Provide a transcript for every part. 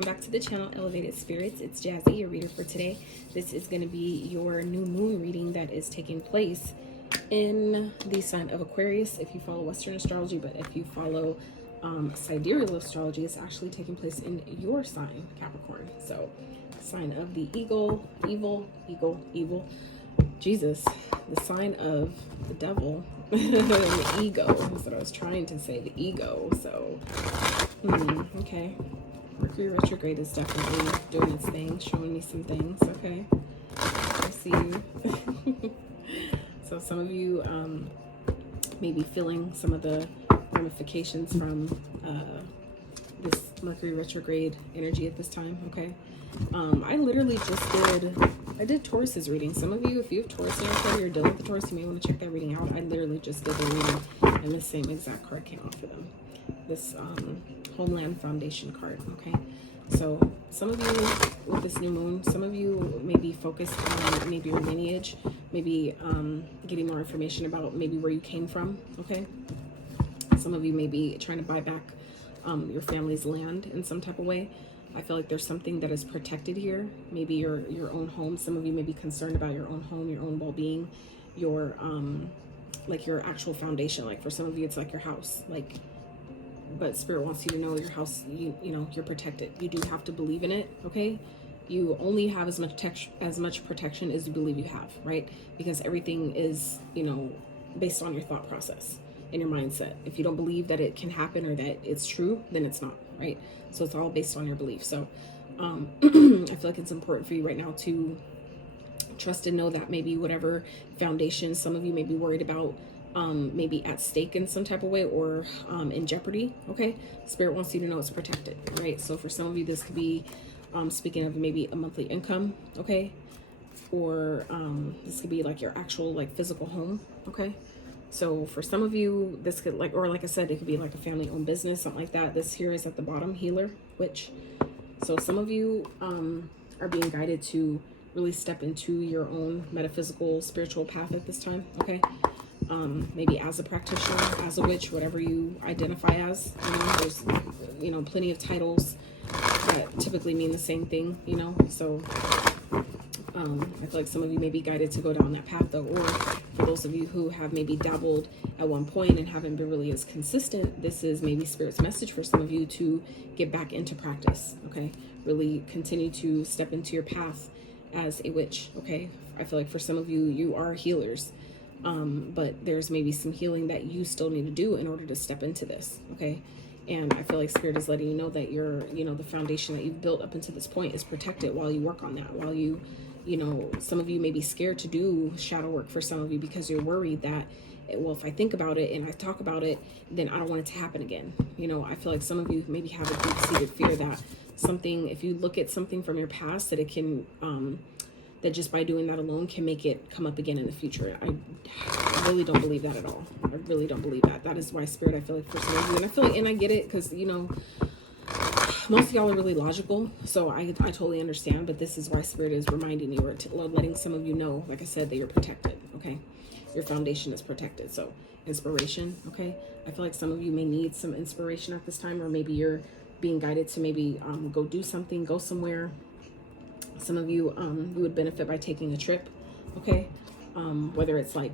welcome back to the channel, Elevated Spirits. It's Jazzy, your reader for today. This is going to be your new moon reading that is taking place in the sign of Aquarius if you follow Western astrology, but if you follow sidereal astrology, it's actually taking place in your sign, Capricorn. So, sign of the eagle, evil, Jesus, the sign of the devil, the ego. That's what I was trying to say, the ego. So, okay. Mercury retrograde is definitely doing its thing, showing me some things. Okay, I see you. So some of you may be feeling some of the ramifications from this Mercury retrograde energy at this time. Okay, I literally just did Taurus's reading. Some of you, if you have Taurus in your chart, you're dealing with the Taurus, you may want to check that reading out. I literally just did the reading and the same exact card came out for them. This Homeland Foundation card. Okay, so some of you with this new moon, some of you may be focused on maybe your lineage, maybe getting more information about maybe where you came from. Okay, some of you may be trying to buy back your family's land in some type of way. I feel like there's something that is protected here, maybe your own home. Some of you may be concerned about your own home, your own well-being, your like your actual foundation. Like for some of you, it's like your house, like. But Spirit wants you to know your house, you know, you're protected. You do have to believe in it, okay? You only have as much protection as you believe you have, right? Because everything is, you know, based on your thought process and your mindset. If you don't believe that it can happen or that it's true, then it's not, right? So it's all based on your belief. So I feel like it's important for you right now to trust and know that maybe whatever foundation some of you may be worried about, maybe at stake in some type of way or in jeopardy. Okay, Spirit wants you to know it's protected, right? So for some of you, this could be speaking of maybe a monthly income, okay, or this could be like your actual like physical home. Okay, so for some of you, this could like, or like I said, it could be like a family-owned business, something like that. This here is at the bottom, healer, witch. So some of you are being guided to really step into your own metaphysical spiritual path at this time. Okay, maybe as a practitioner, as a witch, whatever you identify as. You know, there's, you know, plenty of titles that typically mean the same thing, you know. So I feel like some of you may be guided to go down that path, though. Or for those of you who have maybe dabbled at one point and haven't been really as consistent, this is maybe Spirit's message for some of you to get back into practice. Okay, really continue to step into your path as a witch. Okay, I feel like for some of you, you are healers. But there's maybe some healing that you still need to do in order to step into this. Okay. And I feel like Spirit is letting you know that you know, the foundation that you've built up until this point is protected while you work on that, while you know, some of you may be scared to do shadow work for some of you because you're worried that, well, if I think about it and I talk about it, then I don't want it to happen again. You know, I feel like some of you maybe have a deep-seated fear that something, if you look at something from your past, that it can, that just by doing that alone can make it come up again in the future. I really don't believe that at all. I really don't believe that. That is why Spirit, I feel like for some of you, and I feel like, and I get it, because, you know, most of y'all are really logical, so I totally understand, but this is why Spirit is reminding you, or letting some of you know, like I said, that you're protected, okay? Your foundation is protected. So inspiration, okay? I feel like some of you may need some inspiration at this time, or maybe you're being guided to maybe go do something, go somewhere. Some of you you would benefit by taking a trip, okay? Whether it's like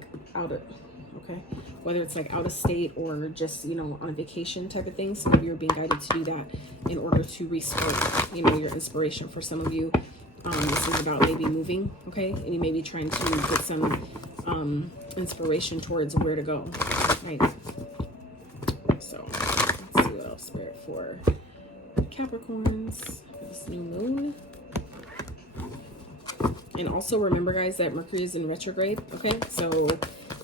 whether it's like out of state or just, you know, on a vacation type of thing. Some of you are being guided to do that in order to restart, you know, your inspiration. For some of you, this is about maybe moving, okay? And you may be trying to get some inspiration towards where to go, right? So let's see what else, Spirit, for Capricorns for this new moon. And also remember, guys, that Mercury is in retrograde, okay? So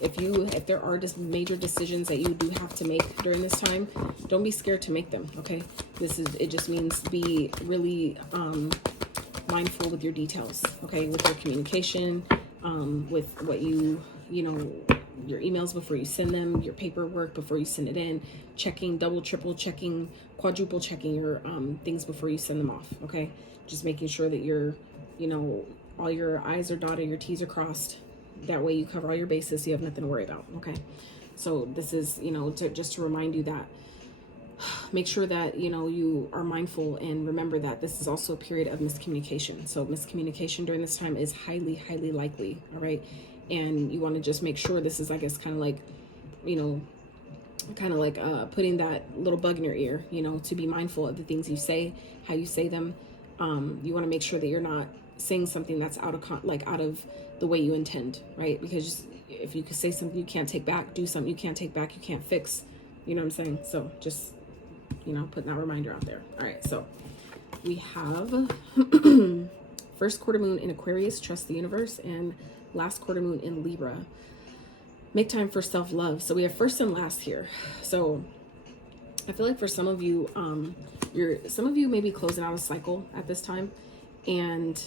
if there are just major decisions that you do have to make during this time, don't be scared to make them, okay? It just means be really mindful with your details, okay? With your communication, with what you know, your emails before you send them, your paperwork before you send it in, checking, double, triple checking, quadruple checking your things before you send them off, okay? Just making sure that you're, you know, all your I's are dotted, your T's are crossed. That way you cover all your bases, so you have nothing to worry about, okay? So this is, you know, just to remind you that make sure that, you know, you are mindful and remember that this is also a period of miscommunication. So miscommunication during this time is highly, highly likely. All right. And you want to just make sure this is, I guess, kind of like, you know, kind of like putting that little bug in your ear, you know, to be mindful of the things you say, how you say them. You want to make sure that you're not saying something that's out of the way you intend, right? Because if you could say something you can't take back, do something you can't take back, you can't fix, you know what I'm saying? So just, you know, putting that reminder out there. All right, so we have first quarter moon in Aquarius, trust the universe, and last quarter moon in Libra, make time for self-love. So we have first and last here. So I feel like for some of you, some of you may be closing out a cycle at this time, and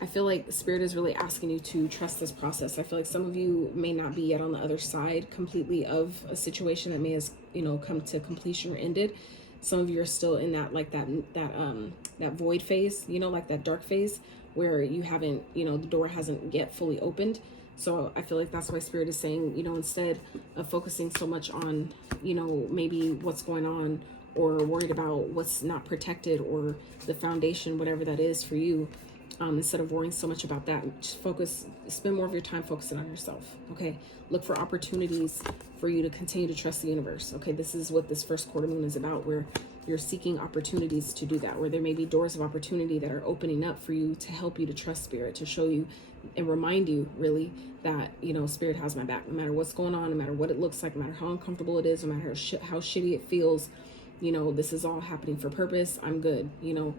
I feel like Spirit is really asking you to trust this process. I feel like some of you may not be yet on the other side completely of a situation that may have, you know, come to completion or ended. Some of you are still in that, like that void phase, you know, like that dark phase where you haven't, you know, the door hasn't yet fully opened. So I feel like that's why Spirit is saying, you know, instead of focusing so much on, you know, maybe what's going on or worried about what's not protected or the foundation, whatever that is for you, instead of worrying so much about that, just spend more of your time focusing on yourself. Okay. Look for opportunities for you to continue to trust the universe. Okay. This is what this first quarter moon is about, where you're seeking opportunities to do that, where there may be doors of opportunity that are opening up for you to help you to trust Spirit, to show you and remind you really that, you know, Spirit has my back, no matter what's going on, no matter what it looks like, no matter how uncomfortable it is, no matter how shitty it feels, you know, this is all happening for purpose. I'm good. You know,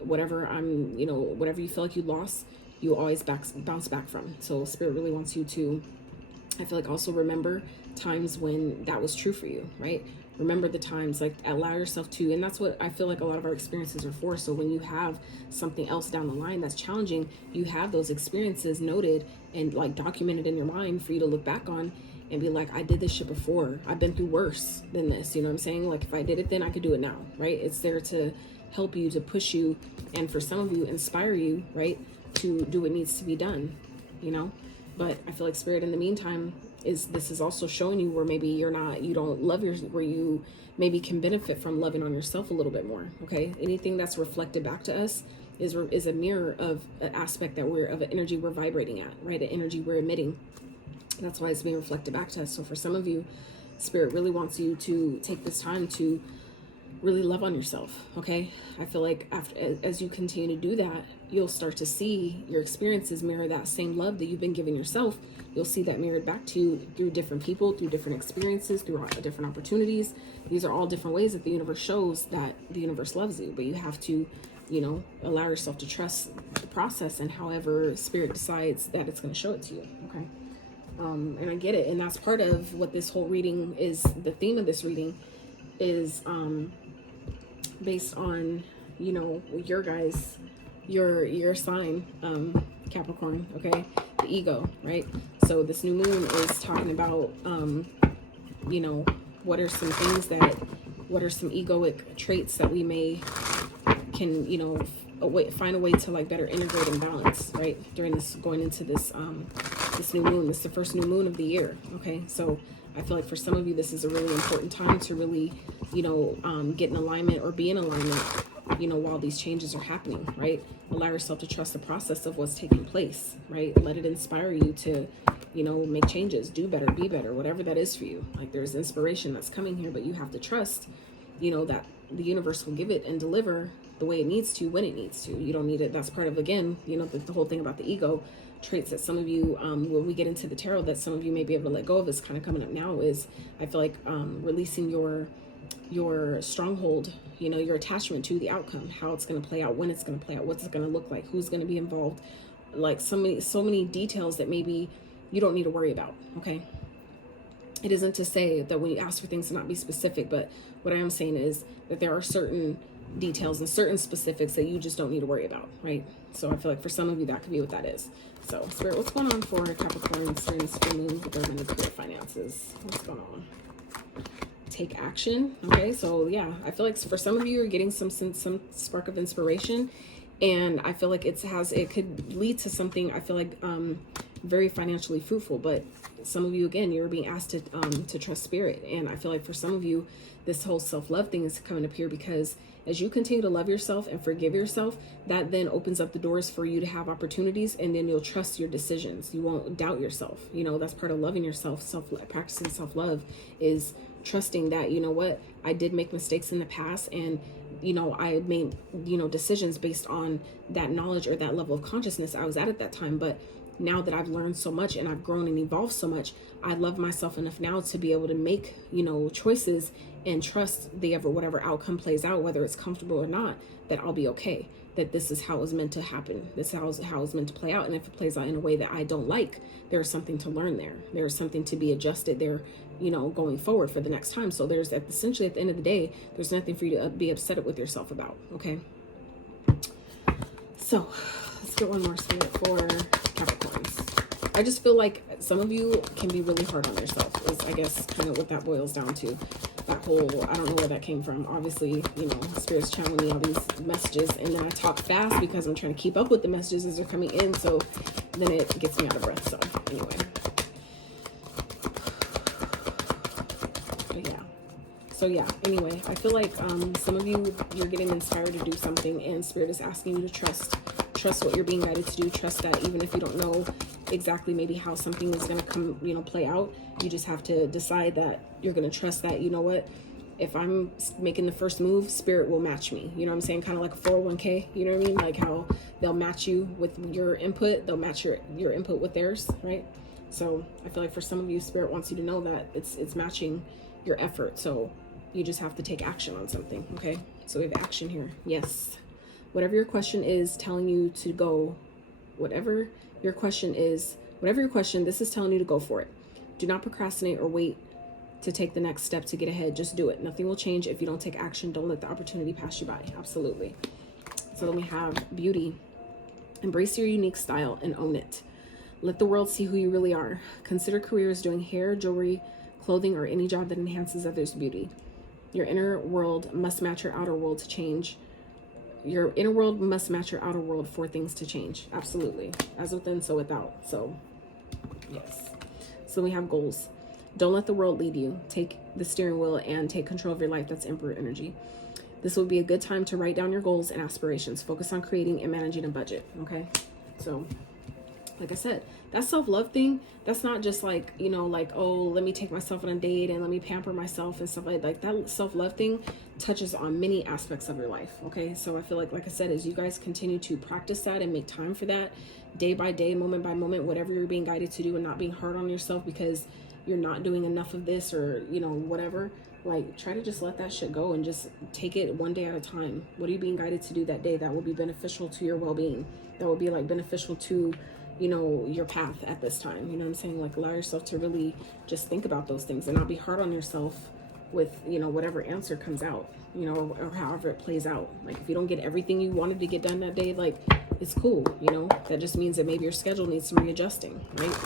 whatever you feel like you lost, you always bounce back from. So Spirit really wants you to, I feel like, also remember times when that was true for you, right? Remember the times, like allow yourself to, and that's what I feel like a lot of our experiences are for. So when you have something else down the line that's challenging, you have those experiences noted and like documented in your mind for you to look back on and be like, I did this shit before. I've been through worse than this. You know what I'm saying? Like if I did it then, I could do it now, right? It's there to help you, to push you, and for some of you, inspire you, right, to do what needs to be done, you know? But I feel like Spirit in the meantime this is also showing you where maybe you don't love where you maybe can benefit from loving on yourself a little bit more. Okay. Anything that's reflected back to us is a mirror of an aspect of an energy we're vibrating at, right? An energy we're emitting. That's why it's being reflected back to us. So for some of you, Spirit really wants you to take this time to really love on yourself. Okay. I feel like as you continue to do that, you'll start to see your experiences mirror that same love that you've been giving yourself. You'll see that mirrored back to you through different people, through different experiences, through different opportunities. These are all different ways that the universe shows that the universe loves you, but you have to, you know, allow yourself to trust the process and however Spirit decides that it's going to show it to you. Okay. And I get it. And that's part of what this whole reading is. The theme of this reading is, based on, you know, your sign, Capricorn, okay, the ego, right? So this new moon is talking about, you know, what are some egoic traits that we can, you know, find a way to like better integrate and balance, right? During going into this new moon. This is the first new moon of the year. Okay. So I feel like for some of you, this is a really important time to really, you know, get in alignment or be in alignment, you know, while these changes are happening, right? Allow yourself to trust the process of what's taking place, right? Let it inspire you to, you know, make changes, do better, be better, whatever that is for you. Like there's inspiration that's coming here, but you have to trust, you know, that the universe will give it and deliver the way it needs to, when it needs to. You don't need it. That's part of, again, you know, the whole thing about the ego traits that some of you, when we get into the tarot, that some of you may be able to let go of is kind of coming up now is, I feel like, releasing your stronghold, you know, your attachment to the outcome, how it's going to play out, when it's going to play out, what's it going to look like, who's going to be involved, like so many details that maybe you don't need to worry about. Okay. It isn't to say that when you ask for things to not be specific, but what I am saying is that there are certain details and certain specifics that you just don't need to worry about, right? So I feel like for some of you, that could be what that is. So Spirit, what's going on for Capricorn during this full moon with their career finances? What's going on? Take action. Okay, so yeah, I feel like for some of you, you're getting some spark of inspiration, and I feel like it could lead to something. I feel like very financially fruitful. But some of you, again, you're being asked to trust spirit. And I feel like for some of you, this whole self-love thing is coming up here, because as you continue to love yourself and forgive yourself, that then opens up the doors for you to have opportunities, and then you'll trust your decisions. You won't doubt yourself. You know, that's part of loving yourself. Practicing self-love is trusting that, you know what, I did make mistakes in the past, and you know, I made, you know, decisions based on that knowledge or that level of consciousness I was at that time. But now that I've learned so much and I've grown and evolved so much, I love myself enough now to be able to make, you know, choices and trust whatever outcome plays out, whether it's comfortable or not, that I'll be okay, that this is how it's meant to happen. This is how it's meant to play out. And if it plays out in a way that I don't like, there's something to learn there. There's something to be adjusted there, you know, going forward for the next time. So there's essentially, at the end of the day, there's nothing for you to be upset with yourself about. Okay. So let's get one more spirit for Capricorns. I just feel like some of you can be really hard on yourself, is I guess kind of what that boils down to. That whole, I don't know where that came from. Obviously, you know, Spirit's channeling me all these messages, and then I talk fast because I'm trying to keep up with the messages as they're coming in, so then it gets me out of breath. So anyway, anyway, I feel like some of you, you're getting inspired to do something, and Spirit is asking you to trust what you're being guided to do. Trust that even if you don't know exactly maybe how something is going to come, you know, play out, you just have to decide that you're going to trust that, you know what, if I'm making the first move, Spirit will match me. You know what I'm saying? Kind of like a 401k, you know what I mean? Like how they'll match you with your input, they'll match your input with theirs, right? So I feel like for some of you, Spirit wants you to know that it's matching your effort. So you just have to take action on something. Okay, so we have action here. Yes, whatever your question is telling you to go, whatever your question, this is telling you to go for it. Do not procrastinate or wait to take the next step to get ahead. Just do it. Nothing will change if you don't take action. Don't let the opportunity pass you by. Absolutely. So then we have beauty. Embrace your unique style and own it. Let the world see who you really are. Consider careers doing hair, jewelry, clothing, or any job that enhances others' beauty. Your inner world must match your outer world to change. Your inner world must match your outer world for things to change. Absolutely. As within, so without. So, yes. So we have goals. Don't let the world lead you. Take the steering wheel and take control of your life. That's Emperor energy. This will be a good time to write down your goals and aspirations. Focus on creating and managing a budget. Okay. So, like I said, that self-love thing, that's not just like, you know, like, oh, let me take myself on a date and let me pamper myself and stuff like that. That self-love thing touches on many aspects of your life. Okay. So I feel like I said, as you guys continue to practice that and make time for that day by day, moment by moment, whatever you're being guided to do, and not being hard on yourself because you're not doing enough of this or, you know, whatever, like try to just let that shit go and just take it one day at a time. What are you being guided to do that day that will be beneficial to your well-being? That will be like beneficial to, you know, your path at this time. You know what I'm saying? Like allow yourself to really just think about those things and not be hard on yourself with, you know, whatever answer comes out, you know, or however it plays out. Like if you don't get everything you wanted to get done that day, like it's cool, you know, that just means that maybe your schedule needs some readjusting, right?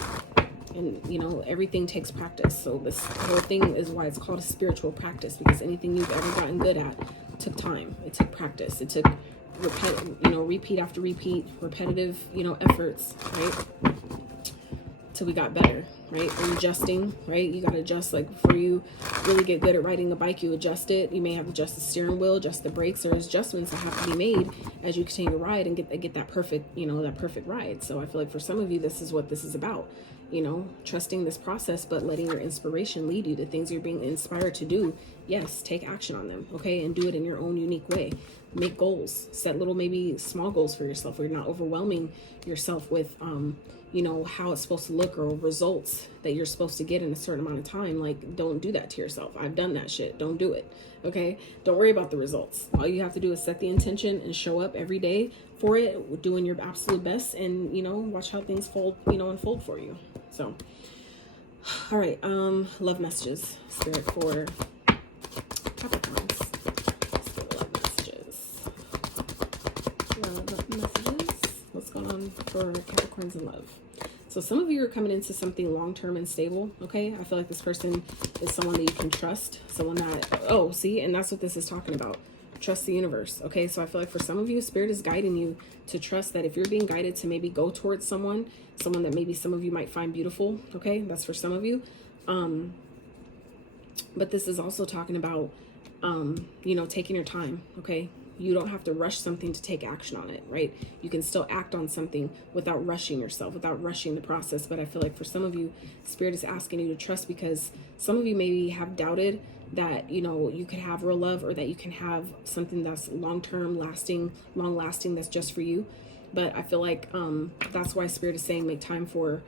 And, you know, everything takes practice. So this whole thing is why it's called a spiritual practice, because anything you've ever gotten good at took time. It took practice. It took repeat after repeat, repetitive, you know, efforts, right? Till we got better, right? And adjusting, right? You got to adjust. Like before you really get good at riding a bike, you adjust it. You may have to adjust the steering wheel, adjust the brakes. There's adjustments that have to be made as you continue to ride and get that perfect, you know, that perfect ride. So I feel like for some of you, this is what this is about. You know, trusting this process, but letting your inspiration lead you to things you're being inspired to do. Yes, take action on them, okay? And do it in your own unique way. Make goals. Set little, maybe small goals for yourself where you're not overwhelming yourself with, you know, how it's supposed to look or results that you're supposed to get in a certain amount of time. Like, don't do that to yourself. I've done that shit. Don't do it, okay? Don't worry about the results. All you have to do is set the intention and show up every day for it, doing your absolute best, and, you know, watch how things unfold for you. So, all right, love messages, Spirit, for Capricorns. Love messages. What's going on for Capricorns in love? So some of you are coming into something long-term and stable, okay? I feel like this person is someone that you can trust, someone that, oh, see, and that's what this is talking about. Trust the universe. Okay, so I feel like for some of you, Spirit is guiding you to trust that if you're being guided to maybe go towards someone that maybe some of you might find beautiful, okay, that's for some of you. But this is also talking about, you know, taking your time, okay? You don't have to rush something to take action on it, right? You can still act on something without rushing yourself, without rushing the process. But I feel like for some of you, Spirit is asking you to trust, because some of you maybe have doubted that, you know, you could have real love, or that you can have something that's long-term, long lasting, that's just for you. But I feel like that's why Spirit is saying make time for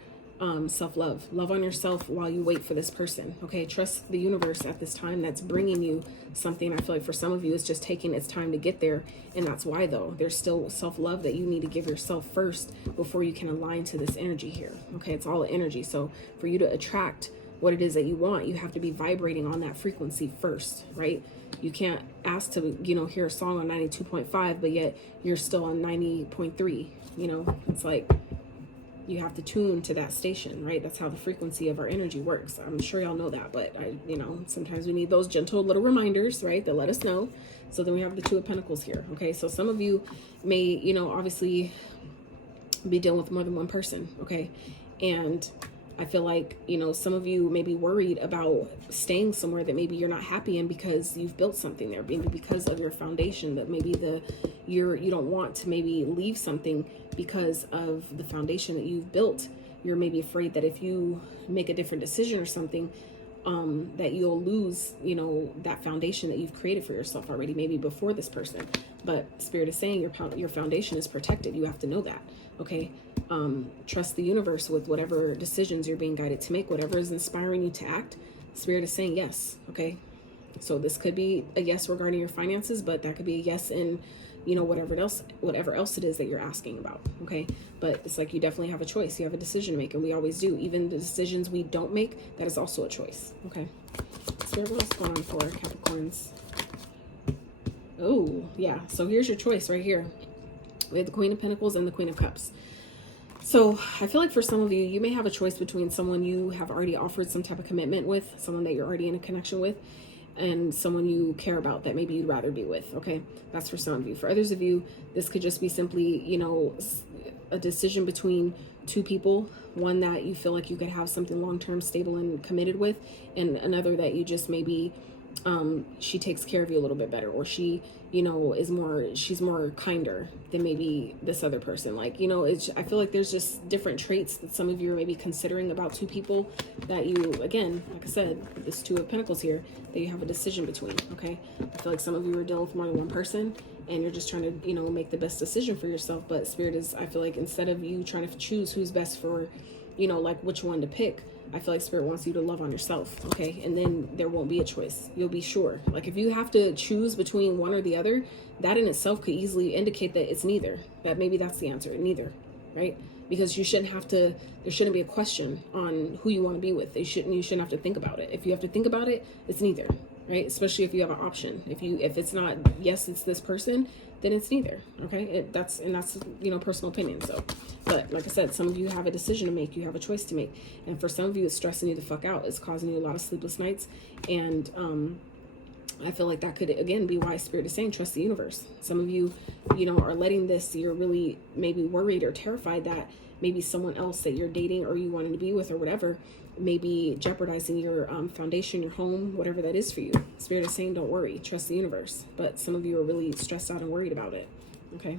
self-love. Love on yourself while you wait for this person. Okay, trust the universe at this time that's bringing you something. I feel like for some of you, it's just taking its time to get there. And that's why, though, there's still self-love that you need to give yourself first before you can align to this energy here. Okay, it's all energy. So for you to attract what it is that you want, you have to be vibrating on that frequency first, right? You can't ask to, you know, hear a song on 92.5, but yet you're still on 90.3. You know, it's like you have to tune to that station, right? That's how the frequency of our energy works. I'm sure y'all know that, but you know, sometimes we need those gentle little reminders, right, that let us know. So then we have the Two of Pentacles here. Okay, so some of you may, you know, obviously be dealing with more than one person. Okay, and I feel like, you know, some of you may be worried about staying somewhere that maybe you're not happy in because you've built something there, maybe because of your foundation, that maybe you don't want to maybe leave something because of the foundation that you've built. You're maybe afraid that if you make a different decision or something, that you'll lose, you know, that foundation that you've created for yourself already, maybe before this person. But Spirit is saying your foundation is protected. You have to know that. Okay. Trust the universe with whatever decisions you're being guided to make, whatever is inspiring you to act. Spirit is saying yes. Okay. So this could be a yes regarding your finances, but that could be a yes in, you know, whatever else it is that you're asking about. Okay. But it's like you definitely have a choice. You have a decision to make, and we always do. Even the decisions we don't make, that is also a choice. Okay. Spirit, what else going on for Capricorns? Oh, yeah. So here's your choice right here. We have the Queen of Pentacles and the Queen of Cups. So I feel like for some of you, you may have a choice between someone you have already offered some type of commitment with, someone that you're already in a connection with, and someone you care about that maybe you'd rather be with. Okay, that's for some of you. For others of you, this could just be simply, you know, a decision between two people, one that you feel like you could have something long-term, stable, and committed with, and another that you just maybe she takes care of you a little bit better, or she, you know, she's more kinder than maybe this other person. Like, you know, I feel like there's just different traits that some of you are maybe considering about two people that you, again, like I said, this Two of Pentacles here, that you have a decision between. Okay, I feel like some of you are dealing with more than one person, and you're just trying to, you know, make the best decision for yourself. But Spirit is, I feel like instead of you trying to choose who's best for, you know, like which one to pick, I feel like Spirit wants you to love on yourself, okay? And then there won't be a choice. You'll be sure. Like if you have to choose between one or the other, that in itself could easily indicate that it's neither. That maybe that's the answer, neither, right? Because you shouldn't have to, there shouldn't be a question on who you want to be with. You shouldn't have to think about it. If you have to think about it, it's neither, right? Especially if you have an option. If it's not, yes, it's this person, then it's neither, okay? That's, you know, personal opinion. So, but like I said, some of you have a decision to make. You have a choice to make. And for some of you, it's stressing you the fuck out. It's causing you a lot of sleepless nights. And I feel like that could, again, be why Spirit is saying trust the universe. Some of you, you know, are letting this, you're really maybe worried or terrified that maybe someone else that you're dating or you wanted to be with or whatever may be jeopardizing your foundation, your home, whatever that is for you. Spirit is saying don't worry, trust the universe. But some of you are really stressed out and worried about it. Okay.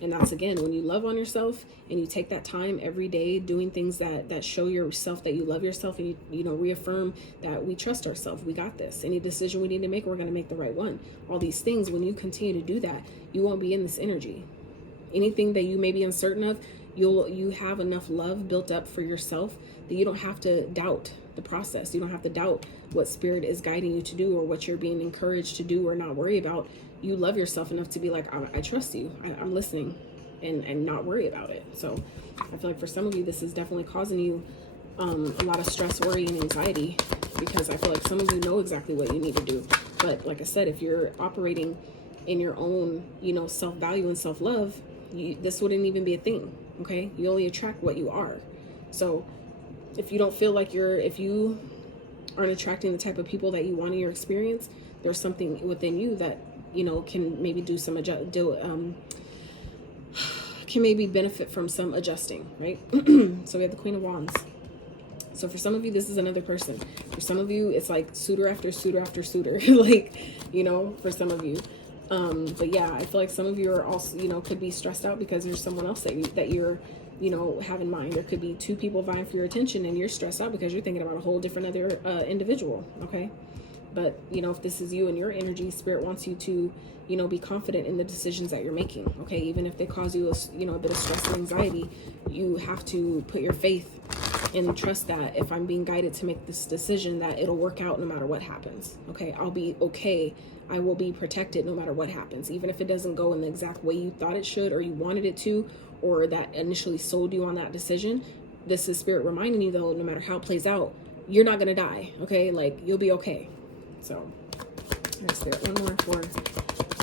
And that's, again, when you love on yourself and you take that time every day doing things that show yourself that you love yourself, and you know, reaffirm that we trust ourselves, we got this. Any decision we need to make, we're going to make the right one. All these things, when you continue to do that, you won't be in this energy. Anything that you may be uncertain of, you have enough love built up for yourself that you don't have to doubt the process. You don't have to doubt what Spirit is guiding you to do or what you're being encouraged to do or not worry about. You love yourself enough to be like, I trust you. I'm listening, and not worry about it. So I feel like for some of you, this is definitely causing you a lot of stress, worry, and anxiety, because I feel like some of you know exactly what you need to do. But like I said, if you're operating in your own, you know, self-value and self-love, this wouldn't even be a thing. Okay, you only attract what you are. So if you don't feel like if you aren't attracting the type of people that you want in your experience, there's something within you that, you know, can maybe do some can maybe benefit from some adjusting, right? So we have the Queen of Wands. So for some of you, this is another person. For some of you, it's like suitor after suitor after suitor, like, you know, for some of you. But yeah, I feel like some of you are also, you know, could be stressed out because there's someone else that you're, you know, have in mind. There could be two people vying for your attention and you're stressed out because you're thinking about a whole different other individual, okay? But, you know, if this is you and your energy, Spirit wants you to, you know, be confident in the decisions that you're making, okay? Even if they cause you, you know, a bit of stress and anxiety, you have to put your faith and trust that if I'm being guided to make this decision, that it'll work out no matter what happens, okay? I'll be okay. I will be protected no matter what happens, even if it doesn't go in the exact way you thought it should or you wanted it to, or that initially sold you on that decision. This is Spirit reminding you, though, no matter how it plays out, you're not going to die, okay? Like, you'll be okay. So, there's Spirit. One more for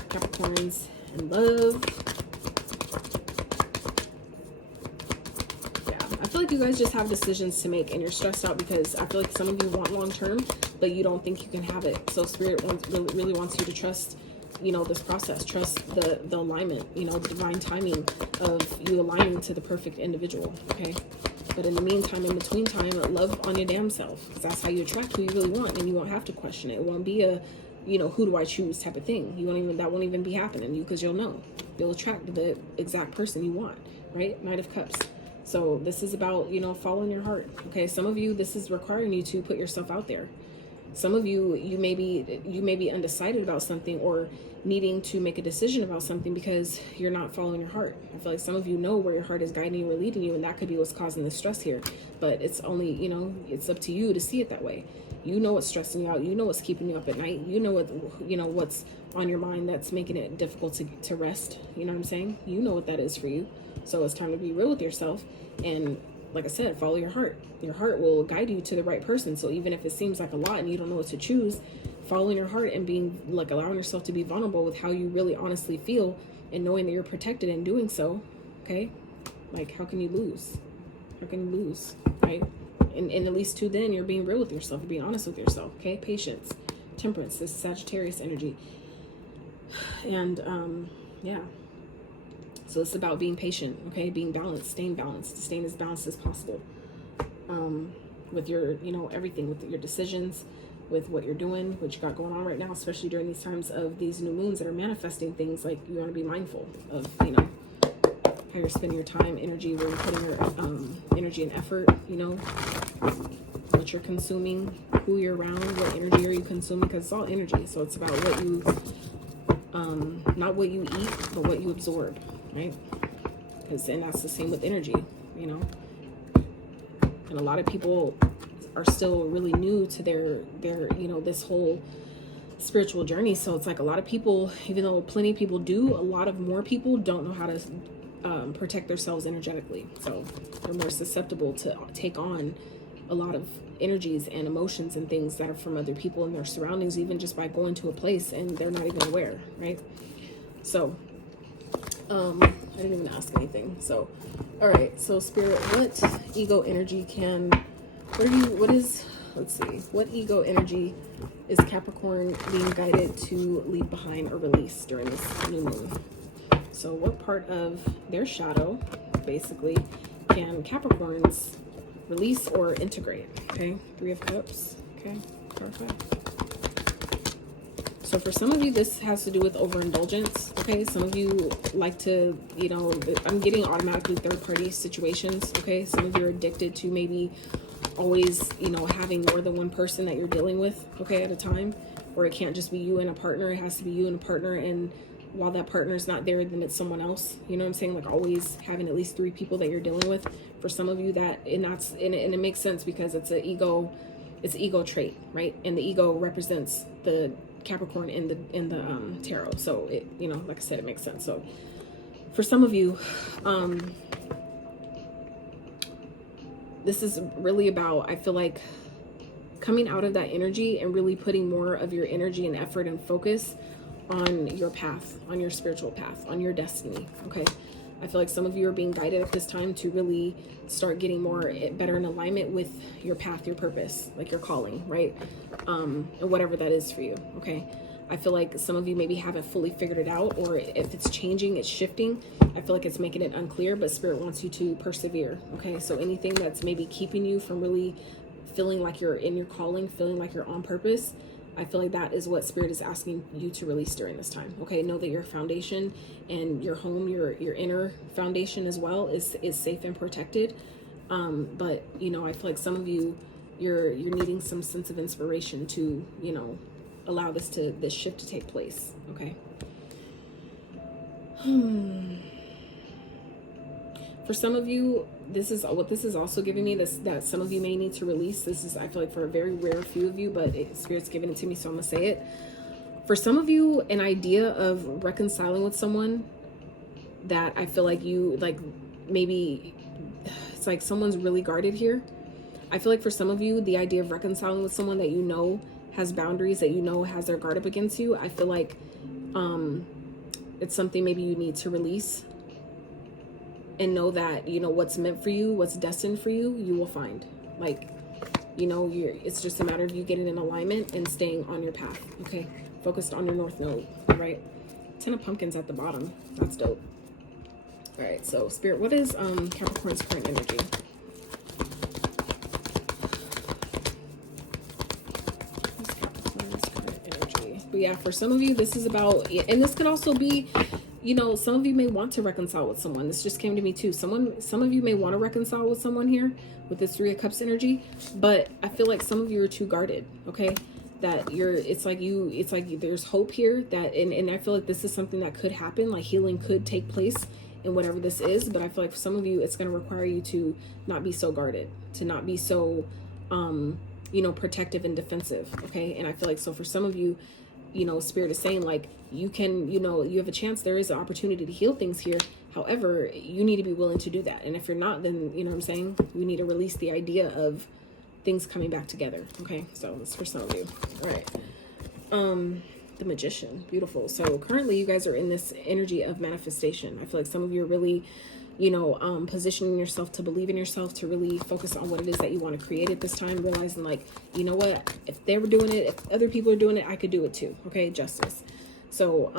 Capricorns and love. Yeah, I feel like you guys just have decisions to make and you're stressed out because I feel like some of you want long-term, but you don't think you can have it. So Spirit really wants you to trust, you know, this process. Trust the alignment, you know, the divine timing of you aligning to the perfect individual, okay? But in the meantime, in between time, love on your damn self, because that's how you attract who you really want, and you won't have to question it. It won't be a, you know, who do I choose type of thing. That won't even be happening, because you'll know. You'll attract the exact person you want, right? Knight of Cups. So this is about, you know, following your heart, okay? Some of you, this is requiring you to put yourself out there. Some of you, you may be undecided about something or needing to make a decision about something because you're not following your heart. I feel like some of you know where your heart is guiding you or leading you, and that could be what's causing the stress here. But it's only, you know, it's up to you to see it that way. You know what's stressing you out. You know what's keeping you up at night. You know what's on your mind that's making it difficult to rest. You know what I'm saying? You know what that is for you. So it's time to be real with yourself and, like I said, follow your heart. Your heart will guide you to the right person. So even if it seems like a lot and you don't know what to choose, following your heart and being like allowing yourself to be vulnerable with how you really honestly feel and knowing that you're protected in doing so, okay? Like, how can you lose? How can you lose, right? And at least to then, you're being real with yourself, you're being honest with yourself, okay? Patience, temperance, this is Sagittarius energy. And yeah. So it's about being patient, okay? Being balanced, staying as balanced as possible. With your, you know, everything, with your decisions, with what you're doing, what you got going on right now, especially during these times of these new moons that are manifesting things. Like, you want to be mindful of, you know, how you're spending your time, energy, where you're putting your energy and effort, you know, what you're consuming, who you're around, what energy are you consuming, because it's all energy. So it's about what you, not what you eat, but what you absorb, right? And that's the same with energy, you know. And a lot of people are still really new to their you know, this whole spiritual journey. So it's like a lot of people, even though plenty of people do, a lot of more people don't know how to protect themselves energetically. So they're more susceptible to take on a lot of energies and emotions and things that are from other people in their surroundings, even just by going to a place and they're not even aware, right? So I didn't even ask anything. So all right, so Spirit, what ego energy what ego energy is Capricorn being guided to leave behind or release during this new moon? So what part of their shadow, basically, can Capricorns release or integrate? Okay, Three of Cups. Okay, perfect. So for some of you, this has to do with overindulgence, okay? Some of you like to, you know, I'm getting automatically third-party situations, okay? Some of you are addicted to maybe always, you know, having more than one person that you're dealing with, okay, at a time. Or it can't just be you and a partner. It has to be you and a partner, and while that partner's not there, then it's someone else. You know what I'm saying? Like, always having at least 3 people that you're dealing with. For some of you, and it makes sense because it's an ego trait, right? And the ego represents the Capricorn in the tarot. So it, you know, like I said, it makes sense. So for some of you, this is really about, I feel like, coming out of that energy and really putting more of your energy and effort and focus on your path, on your spiritual path, on your destiny, okay? I feel like some of you are being guided at this time to really start getting better in alignment with your path, your purpose, like your calling, right? And whatever that is for you, okay? I feel like some of you maybe haven't fully figured it out, or if it's changing, it's shifting. I feel like it's making it unclear, but Spirit wants you to persevere. Okay, so anything that's maybe keeping you from really feeling like you're in your calling, feeling like you're on purpose, I feel like that is what Spirit is asking you to release during this time. Okay, know that your foundation and your home, your inner foundation as well is safe and protected. But you know, I feel like some of you, you're needing some sense of inspiration to, you know, allow this shift to take place. Okay. For some of you, this is what this is also giving me, this, that some of you may need to release. This is, I feel like, for a very rare few of you, but Spirit's giving it to me, so I'm gonna say it. For some of you, an idea of reconciling with someone that I feel like you, like, maybe it's like someone's really guarded here. I feel like for some of you, the idea of reconciling with someone that you know has boundaries, that you know has their guard up against you, I feel like it's something maybe you need to release. And know that, you know, what's meant for you, what's destined for you, you will find. Like, you know, it's just a matter of you getting in alignment and staying on your path. Okay, focused on your north node. All right, 10 of pumpkins at the bottom. That's dope. All right, so Spirit, what is Capricorn's current energy? What's Capricorn's current energy? But yeah, for some of you, this is about, and this could also be, you know, some of you may want to reconcile with someone. This just came to me too. Some of you may want to reconcile with someone here with this 3 of Cups energy, but I feel like some of you are too guarded. Okay, that it's like there's hope here that, and I feel like this is something that could happen. Like healing could take place in whatever this is, but I feel like for some of you, it's going to require you to not be so guarded, to not be so, you know, protective and defensive. Okay, and I feel like so for some of you, you know, Spirit is saying like you can, you know, you have a chance, there is an opportunity to heal things here. However, you need to be willing to do that. And if you're not, then, you know what I'm saying, we need to release the idea of things coming back together. Okay, so that's for some of you. All right, the Magician, beautiful. So currently you guys are in this energy of manifestation. I feel like some of you are really, you know, positioning yourself to believe in yourself, to really focus on what it is that you want to create at this time, realizing like, you know what, if they were doing it, if other people are doing it, I could do it too. Okay, justice. So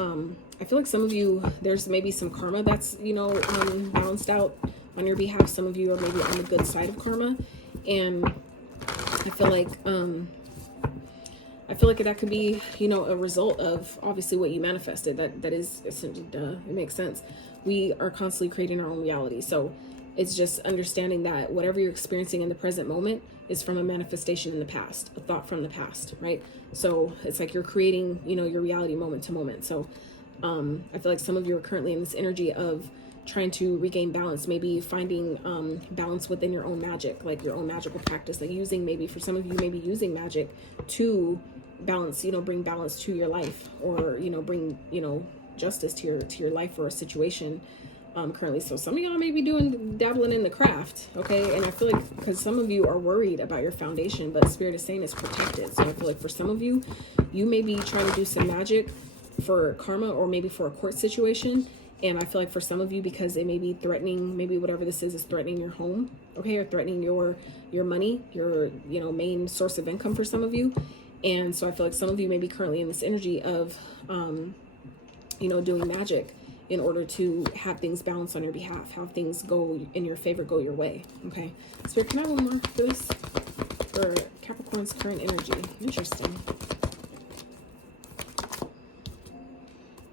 I feel like some of you, there's maybe some karma that's, you know, balanced out on your behalf. Some of you are maybe on the good side of karma, and I feel like that could be, you know, a result of obviously what you manifested. That is essentially, it makes sense. We are constantly creating our own reality. So it's just understanding that whatever you're experiencing in the present moment is from a manifestation in the past, a thought from the past, right? So it's like you're creating, you know, your reality moment to moment. So I feel like some of you are currently in this energy of trying to regain balance, maybe finding balance within your own magic, like your own magical practice, like using, maybe for some of you, maybe using magic to balance, you know, bring balance to your life, or, you know, bring, you know, justice to your life or a situation currently. So some of y'all may be dabbling in the craft. Okay, and I feel like because some of you are worried about your foundation, but Spirit is saying it's protected. So I feel like for some of you, you may be trying to do some magic for karma, or maybe for a court situation. And I feel like for some of you, because it may be threatening, maybe whatever this is threatening your home, okay, or threatening your money, your, you know, main source of income for some of you. And so I feel like some of you may be currently in this energy of you know, doing magic in order to have things balance on your behalf, have things go in your favor, go your way. Okay, Spirit, can I have one more for this, for Capricorn's current energy? Interesting.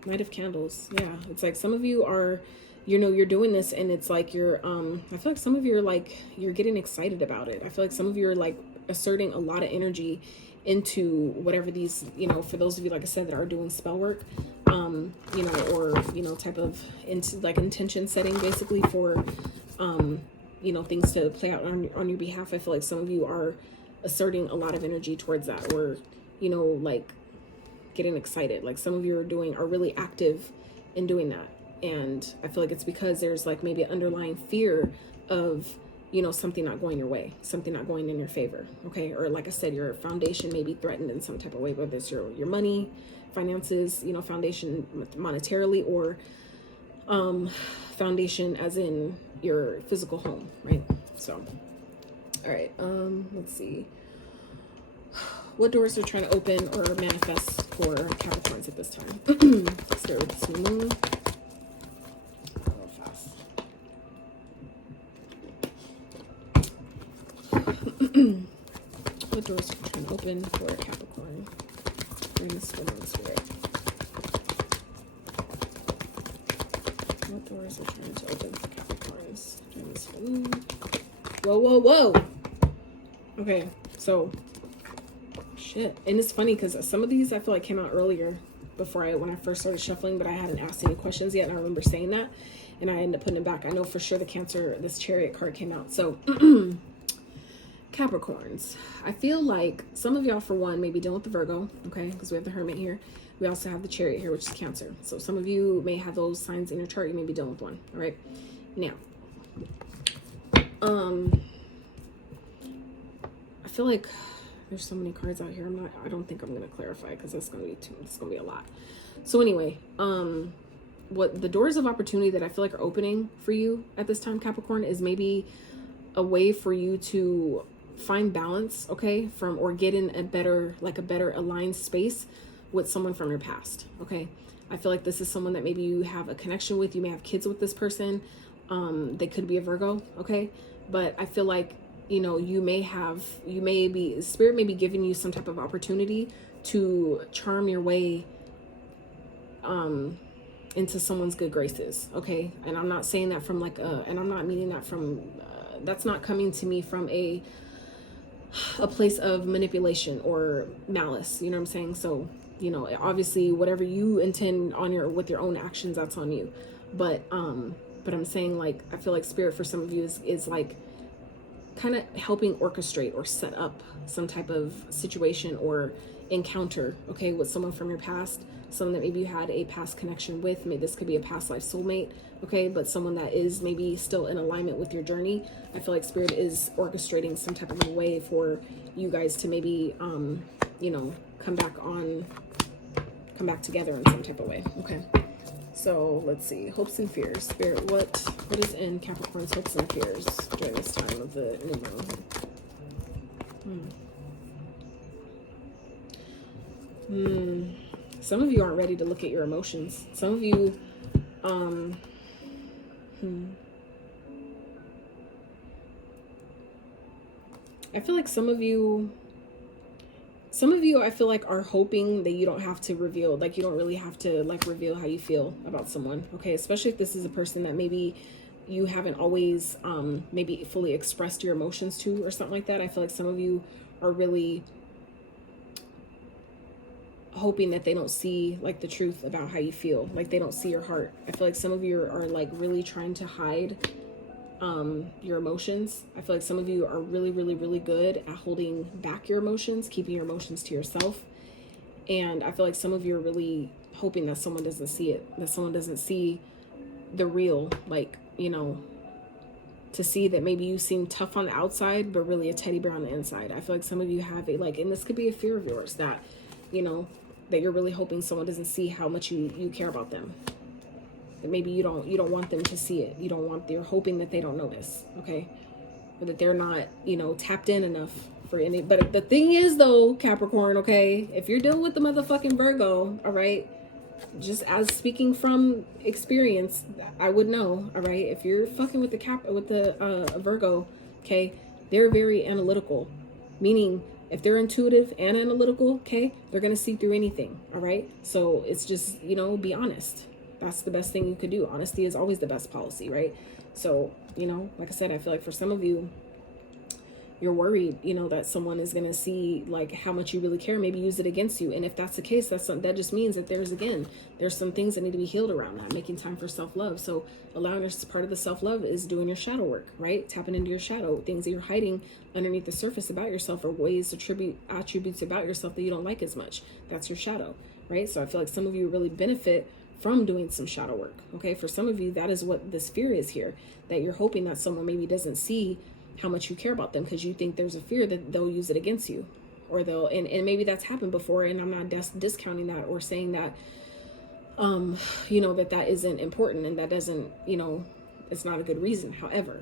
Knight of Candles. Yeah, it's like some of you are, you know, you're doing this, and it's like you're I feel like some of you are like, you're getting excited about it. I feel like some of you are like asserting a lot of energy into whatever these, you know, for those of you, like I said, that are doing spell work, you know, or, you know, type of like intention setting basically for you know, things to play out on your behalf. I feel like some of you are asserting a lot of energy towards that, or, you know, like getting excited. Like some of you are really active in doing that. And I feel like it's because there's like maybe an underlying fear of, you know, something not going your way, something not going in your favor. Okay, or like I said, your foundation may be threatened in some type of way, whether it's your money, finances, you know, foundation monetarily, or foundation as in your physical home, right? So all right, let's see, What doors are trying to open or manifest for Capricorns at this time? Let's start with this new moon. Real fast. What doors are trying to open for Capricorn during this full moon spirit? What doors are trying to open for Capricorns during this full moon? Whoa, whoa, whoa. Okay, so shit. And it's funny because some of these I feel like came out earlier when I first started shuffling, but I hadn't asked any questions yet, and I remember saying that, and I ended up putting it back. I know for sure the Cancer, this Chariot card came out. So Capricorns, I feel like some of y'all, for one, may be dealing with the Virgo, okay, because we have the Hermit here. We also have the Chariot here, which is Cancer. So some of you may have those signs in your chart. You may be dealing with one. All right, now I feel like there's so many cards out here. I don't think I'm going to clarify because that's going to be a lot. So anyway, what the doors of opportunity that I feel like are opening for you at this time, Capricorn, is maybe a way for you to find balance, okay, or get in a better aligned space with someone from your past, okay? I feel like this is someone that maybe you have a connection with. You may have kids with this person. They could be a Virgo, okay? But I feel like, you know, Spirit may be giving you some type of opportunity to charm your way into someone's good graces, okay? And I'm not saying that from and I'm not meaning that from, that's not coming to me from a place of manipulation or malice, you know what I'm saying? So, you know, obviously whatever you intend with your own actions, that's on you. But I'm saying, like, I feel like Spirit for some of you is like kind of helping orchestrate or set up some type of situation or encounter, okay, with someone from your past, someone that maybe you had a past connection with. Maybe this could be a past life soulmate, okay, but someone that is maybe still in alignment with your journey. I feel like Spirit is orchestrating some type of a way for you guys to maybe, you know, come back together in some type of way, okay? So let's see, hopes and fears. Spirit, what is in Capricorn's hopes and fears during this time of the new moon? Some of you aren't ready to look at your emotions. Some of you, I feel like some of you, I feel like, are hoping that you don't have to reveal, like you don't really have to like reveal how you feel about someone, okay? Especially if this is a person that maybe you haven't always maybe fully expressed your emotions to or something like that. I feel like some of you are really hoping that they don't see like the truth about how you feel, like they don't see your heart. I feel like some of you are like really trying to hide your emotions. I feel like some of you are really, really, really good at holding back your emotions, keeping your emotions to yourself. And I feel like some of you are really hoping that someone doesn't see it, that someone doesn't see the real, like, you know, to see that maybe you seem tough on the outside, but really a teddy bear on the inside. I feel like some of you have and this could be a fear of yours that, you know, that you're really hoping someone doesn't see how much you care about them. That maybe you don't want them to see it. You're hoping that they don't notice, okay? Or that they're not, you know, tapped in enough for any. But the thing is though, Capricorn, okay, if you're dealing with the motherfucking Virgo, all right, just as speaking from experience, I would know, all right, if you're fucking with the Virgo, okay, they're very analytical, meaning if they're intuitive and analytical, okay, they're going to see through anything, all right? So it's just, you know, be honest. That's the best thing you could do. Honesty is always the best policy, right? So, you know, like I said, I feel like for some of you, you're worried, you know, that someone is going to see like how much you really care, maybe use it against you. And if that's the case, that just means that there's some things that need to be healed around that, making time for self-love. So allowing part of the self-love is doing your shadow work, right? Tapping into your shadow, things that you're hiding underneath the surface about yourself, or ways to attributes about yourself that you don't like as much. That's your shadow, right? So I feel like some of you really benefit from doing some shadow work, okay? For some of you, that is what this fear is here, that you're hoping that someone maybe doesn't see how much you care about them, because you think there's a fear that they'll use it against you, or they'll, and maybe that's happened before, and I'm not discounting that or saying that, you know, that isn't important and that doesn't, you know, it's not a good reason. However,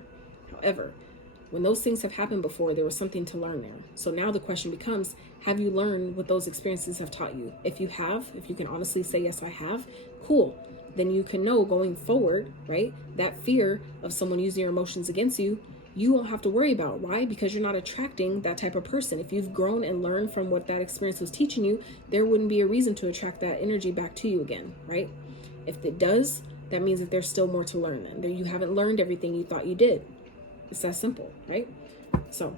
When those things have happened before, there was something to learn there. So now the question becomes, have you learned what those experiences have taught you? If you have, if you can honestly say, yes, I have, cool. Then you can know going forward, right? That fear of someone using your emotions against you, you won't have to worry about. Why? Because you're not attracting that type of person. If you've grown and learned from what that experience was teaching you, there wouldn't be a reason to attract that energy back to you again, right? If it does, that means that there's still more to learn then. That you haven't learned everything you thought you did. It's that simple, right? So,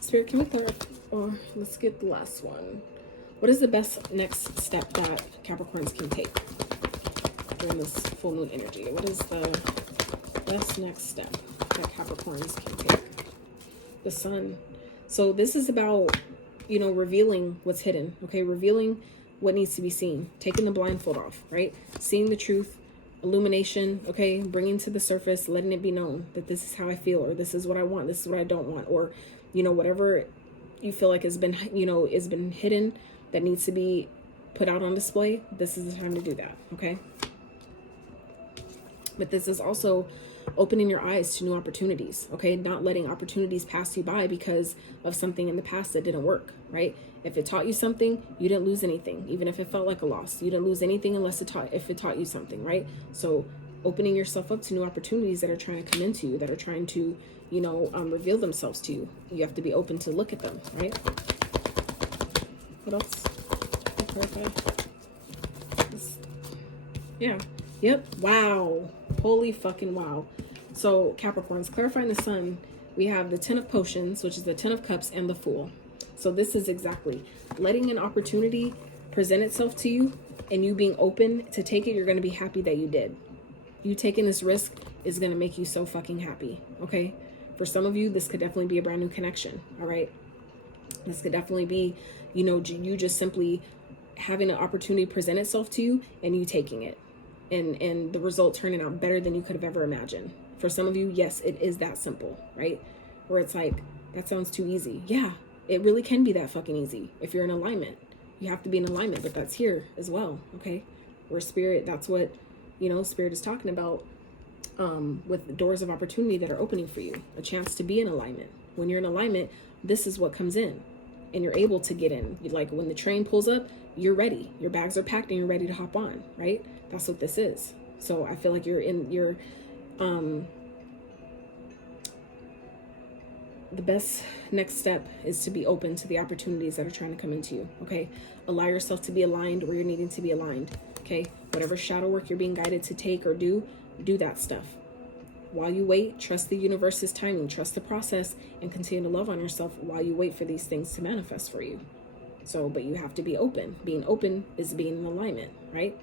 Spirit, can we clarify? Or let's get the last one. What is the best next step that Capricorns can take during this full moon energy? What is the best next step that Capricorns can take? The Sun. So this is about, revealing what's hidden, okay? Revealing what needs to be seen, taking the blindfold off, right? Seeing the truth, illumination, okay? Bringing to the surface, letting it be known that this is how I feel, or this is what I want, this is what I don't want, or, whatever you feel like has been, has been hidden that needs to be put out on display. This is the time to do that, okay? But this is also opening your eyes to new opportunities, okay? Not letting opportunities pass you by because of something in the past that didn't work, right? If it taught you something, you didn't lose anything. Even if it felt like a loss, you didn't lose anything unless if it taught you something, right? So opening yourself up to new opportunities that are trying to come into you, that are trying to, reveal themselves to you. You have to be open to look at them, right? What else? Perfect. Yeah. Yep. Wow. Holy fucking wow. So Capricorns, clarifying the Sun, we have the 10 of Potions, which is the 10 of Cups, and the Fool. So this is exactly letting an opportunity present itself to you and you being open to take it. You're going to be happy that you did. You taking this risk is going to make you so fucking happy. Okay. For some of you, this could definitely be a brand new connection. All right. This could definitely be, you just simply having an opportunity present itself to you and you taking it and the result turning out better than you could have ever imagined. For some of you, yes, it is that simple, right? Where it's like, that sounds too easy. Yeah, it really can be that fucking easy if you're in alignment. You have to be in alignment, but that's here as well, okay? Where Spirit, that's what, Spirit is talking about with the doors of opportunity that are opening for you. A chance to be in alignment. When you're in alignment, this is what comes in. And you're able to get in. Like when the train pulls up, you're ready. Your bags are packed and you're ready to hop on, right? That's what this is. So I feel like the best next step is to be open to the opportunities that are trying to come into you, okay? Allow yourself to be aligned where you're needing to be aligned, okay? Whatever shadow work you're being guided to take or do that stuff. While you wait, trust the universe's timing, trust the process, and continue to love on yourself while you wait for these things to manifest for you. So, but you have to be open. Being open is being in alignment, right?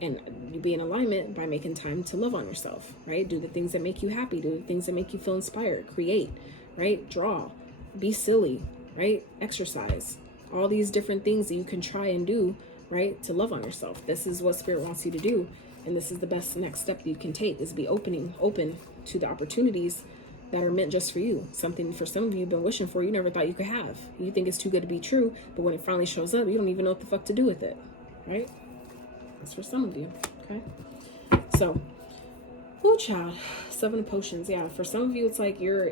And you be in alignment by making time to love on yourself, right? Do the things that make you happy. Do the things that make you feel inspired. Create, right? Draw. Be silly, right? Exercise. All these different things that you can try and do, right? To love on yourself. This is what Spirit wants you to do. And this is the best next step you can take, is be open to the opportunities that are meant just for you. Something for some of you you've been wishing for, you never thought you could have. You think it's too good to be true, but when it finally shows up, you don't even know what the fuck to do with it, right? That's for some of you, okay? So, child, 7 of Potions. Yeah, for some of you, it's like you're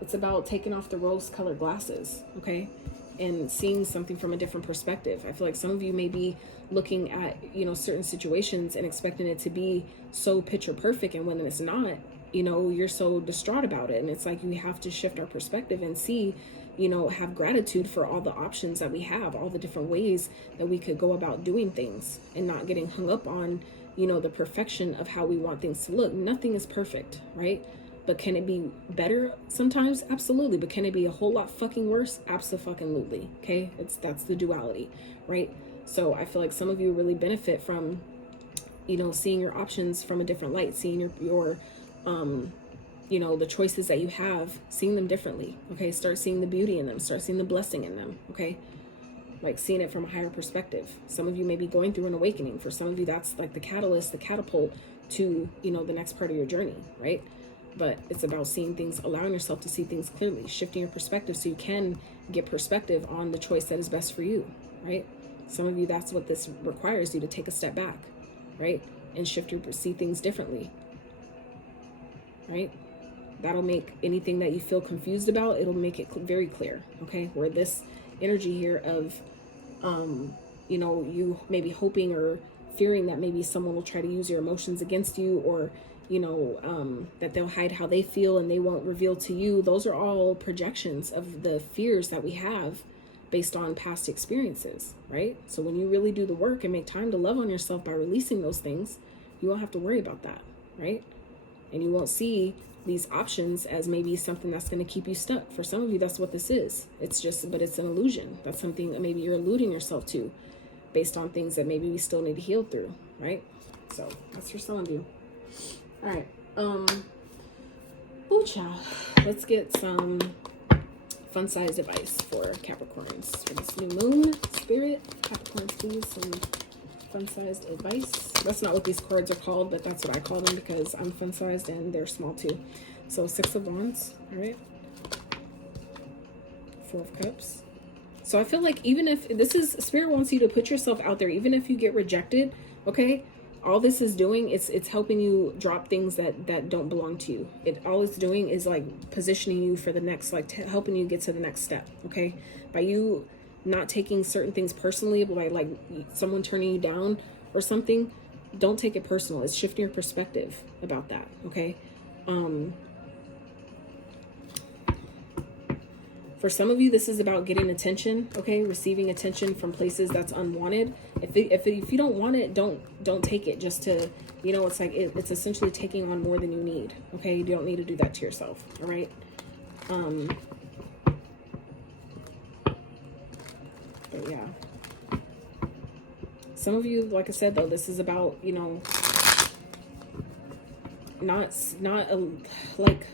it's about taking off the rose-colored glasses, okay? And seeing something from a different perspective. I feel like some of you may be looking at, certain situations and expecting it to be so picture perfect. And when it's not, you're so distraught about it. And it's like, we have to shift our perspective and see, have gratitude for all the options that we have, all the different ways that we could go about doing things and not getting hung up on, the perfection of how we want things to look. Nothing is perfect, right? But can it be better sometimes? Absolutely. But can it be a whole lot fucking worse? Absolutely. Okay. That's the duality, right? So I feel like some of you really benefit from, seeing your options from a different light, seeing your the choices that you have, seeing them differently. Okay. Start seeing the beauty in them, start seeing the blessing in them. Okay. Like seeing it from a higher perspective. Some of you may be going through an awakening. For some of you, that's like the catalyst, the catapult to, the next part of your journey, right? But it's about seeing things, allowing yourself to see things clearly, shifting your perspective so you can get perspective on the choice that is best for you, right? Some of you, that's what this requires you to take a step back, right? And see things differently, right? That'll make anything that you feel confused about, it'll make it very clear, okay? Where this energy here of, you know, you maybe hoping or fearing that maybe someone will try to use your emotions against you, or, you know, that they'll hide how they feel and they won't reveal to you. Those are all projections of the fears that we have based on past experiences, right? So when you really do the work and make time to love on yourself by releasing those things, you won't have to worry about that, right? And you won't see these options as maybe something that's going to keep you stuck. For some of you, that's what this is. It's just, but it's an illusion. That's something that maybe you're eluding yourself to based on things that maybe we still need to heal through, right? So that's for some of you. All right. Ooh, child. Let's get some fun-sized advice for Capricorns for this new moon. Spirit, Capricorns, please, some fun-sized advice. That's not what these cards are called, but that's what I call them because I'm fun-sized and they're small too. So 6 of Wands, all right. 4 of Cups. So I feel like even if this is, Spirit wants you to put yourself out there, even if you get rejected, okay? All this is doing, it's helping you drop things that don't belong to you. All it's doing is like positioning you for the next, like helping you get to the next step, okay? By you not taking certain things personally, by like someone turning you down or something, don't take it personal. It's shifting your perspective about that, okay? For some of you, this is about getting attention, okay? Receiving attention from places that's unwanted. If you don't want it, don't take it just to, you know, it's like it's essentially taking on more than you need, okay? You don't need to do that to yourself, all right? But yeah. Some of you, like I said, though, this is about, you know, like,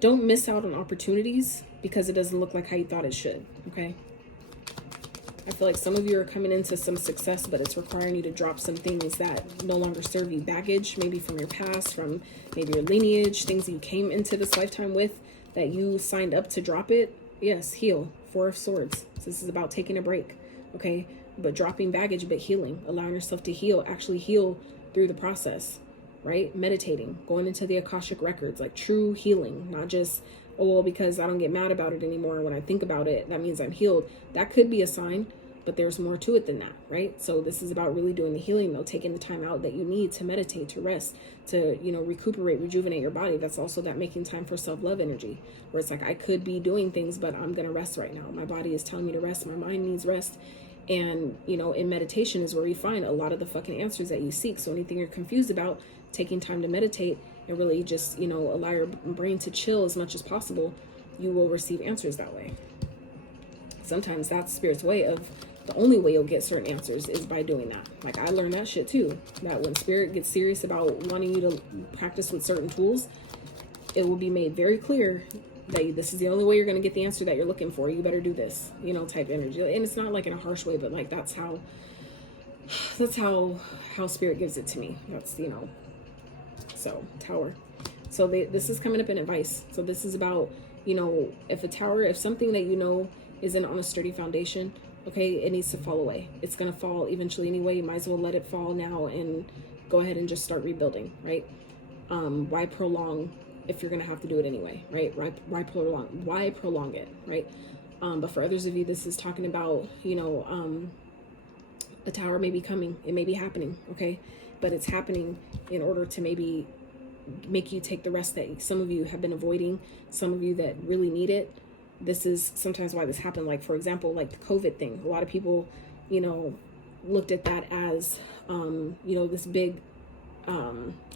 don't miss out on opportunities because it doesn't look like how you thought it should, okay? I feel like some of you are coming into some success, but it's requiring you to drop some things that no longer serve you. Baggage, maybe from your past, from maybe your lineage, things that you came into this lifetime with that you signed up to drop it. Yes, heal. 4 of Swords. So this is about taking a break, okay? But dropping baggage, but healing. Allowing yourself to heal, actually heal through the process, right? Meditating, going into the Akashic records, like true healing, not just, oh, well, because I don't get mad about it anymore. When I think about it, that means I'm healed. That could be a sign, but there's more to it than that, right? So this is about really doing the healing, though, taking the time out that you need to meditate, to rest, to, you know, recuperate, rejuvenate your body. That's also that making time for self-love energy, where it's like, I could be doing things, but I'm going to rest right now. My body is telling me to rest. My mind needs rest. And, you know, in meditation is where you find a lot of the fucking answers that you seek. So anything you're confused about, taking time to meditate and really just, you know, allow your brain to chill as much as possible, you will receive answers that way. Sometimes that's Spirit's way of, the only way you'll get certain answers is by doing that. Like, I learned that shit too, that when Spirit gets serious about wanting you to practice with certain tools, it will be made very clear that this is the only way you're going to get the answer that you're looking for. You better do this, you know, type energy. And it's not like in a harsh way, but like that's how Spirit gives it to me. That's, you know, so Tower. So this is coming up in advice. So this is about, you know, if something that you know isn't on a sturdy foundation, okay, it needs to fall away. It's going to fall eventually anyway. You might as well let it fall now and go ahead and just start rebuilding, right? Why prolong if you're going to have to do it anyway, right? Why prolong it, right? But for others of you, this is talking about, you know, a tower may be coming. It may be happening, okay? But it's happening in order to maybe make you take the rest that some of you have been avoiding, some of you that really need it. This is sometimes why this happened. Like, for example, like the COVID thing. A lot of people, you know, looked at that as, you know, this big,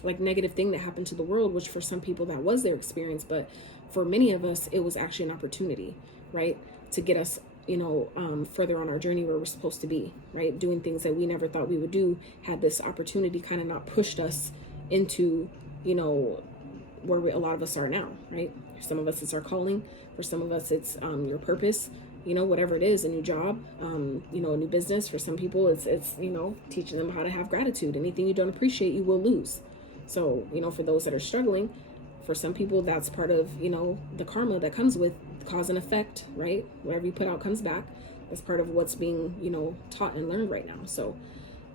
like negative thing that happened to the world, which for some people that was their experience. But for many of us, it was actually an opportunity, right? To get us, you know, further on our journey where we're supposed to be, right? Doing things that we never thought we would do. Had this opportunity kind of not pushed us into, you know, where a lot of us are now, right? For some of us, it's our calling. For some of us, it's your purpose, you know, whatever it is, a new job, you know, a new business. For some people, it's, you know, teaching them how to have gratitude. Anything you don't appreciate, you will lose. So, you know, for those that are struggling, for some people, that's part of, you know, the karma that comes with cause and effect, right? Whatever you put out comes back. That's part of what's being, you know, taught and learned right now. So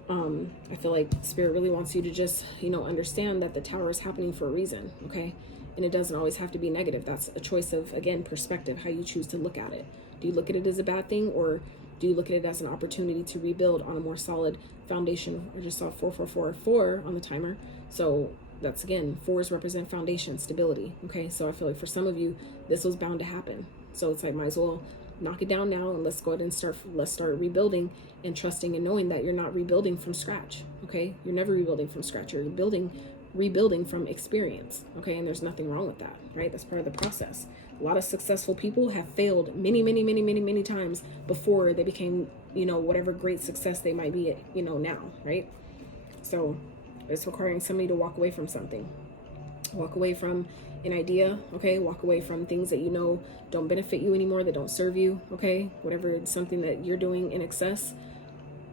I feel like Spirit really wants you to just, you know, understand that the Tower is happening for a reason, okay? And it doesn't always have to be negative. That's a choice of, again, perspective, how you choose to look at it. Do you look at it as a bad thing, or do you look at it as an opportunity to rebuild on a more solid foundation? I just saw 4444 on the timer. So that's, again, 4s represent foundation, stability, okay? So I feel like for some of you, this was bound to happen. So it's like, might as well knock it down now, and let's go ahead and let's start rebuilding and trusting and knowing that you're not rebuilding from scratch, okay? You're never rebuilding from scratch. You're rebuilding from experience, okay? And there's nothing wrong with that, right? That's part of the process. A lot of successful people have failed many times before they became, you know, whatever great success they might be, you know, now, right? So it's requiring somebody to walk away from something. Walk away from an idea, okay? Walk away from things that you know don't benefit you anymore, that don't serve you, okay? Whatever, it's something that you're doing in excess,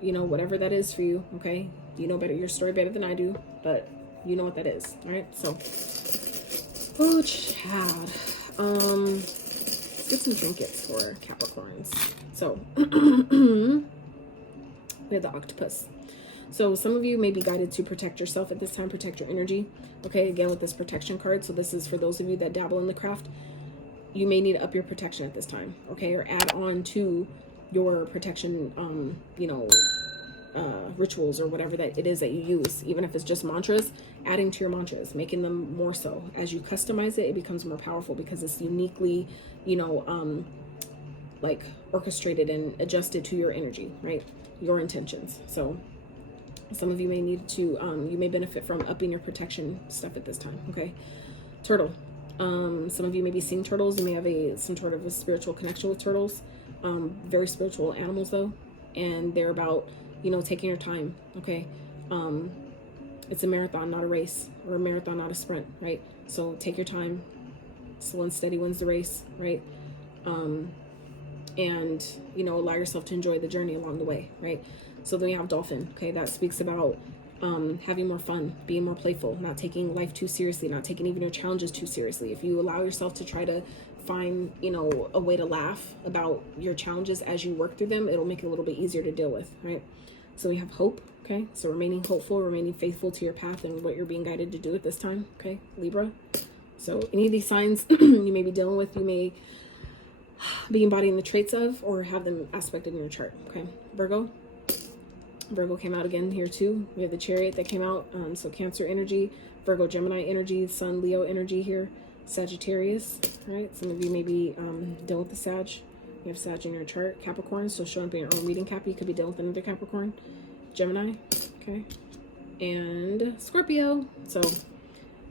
you know, whatever that is for you, okay? You know better, your story better than I do, but you know what that is, all right? So, oh, child. Let's get some trinkets for Capricorns. So, we have the octopus. So some of you may be guided to protect yourself at this time, protect your energy. Okay, again, with this protection card. So this is for those of you that dabble in the craft. You may need to up your protection at this time, okay? Or add on to your protection, you know, rituals or whatever that it is that you use. Even if it's just mantras, adding to your mantras, making them more so. As you customize it, it becomes more powerful because it's uniquely, you know, like orchestrated and adjusted to your energy, right? Your intentions. So some of you may need to, you may benefit from upping your protection stuff at this time, okay? Turtle. Some of you may be seeing turtles. You may have some sort of a spiritual connection with turtles. Very spiritual animals, though. And they're about, you know, taking your time, okay? It's a marathon, not a race. Or a marathon, not a sprint, right? So take your time. Slow and steady wins the race, right? And, you know, allow yourself to enjoy the journey along the way, right? So then we have dolphin, okay? That speaks about having more fun, being more playful, not taking life too seriously, not taking even your challenges too seriously. If you allow yourself to try to find, you know, a way to laugh about your challenges as you work through them, it'll make it a little bit easier to deal with, right? So we have hope, okay? So remaining hopeful, remaining faithful to your path and what you're being guided to do at this time, okay? Libra. So any of these signs you may be dealing with, you may be embodying the traits of or have them aspected in your chart, okay? Virgo. Virgo came out again here too. We have the Chariot that came out. So Cancer energy, Virgo, Gemini energy, Sun, Leo energy here, Sagittarius, right? Some of you may be dealing with the Sag. You have Sag in your chart. Capricorn, so showing up in your own reading cap. You could be dealing with another Capricorn. Gemini, okay? And Scorpio. So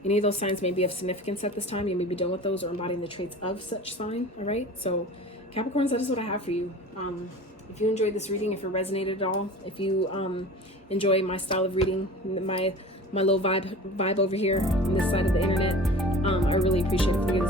any of those signs may be of significance at this time. You may be dealing with those or embodying the traits of such sign, all right? So Capricorns, that is what I have for you. If you enjoyed this reading, if it resonated at all, if you enjoy my style of reading, my little vibe over here on this side of the internet, I really appreciate it.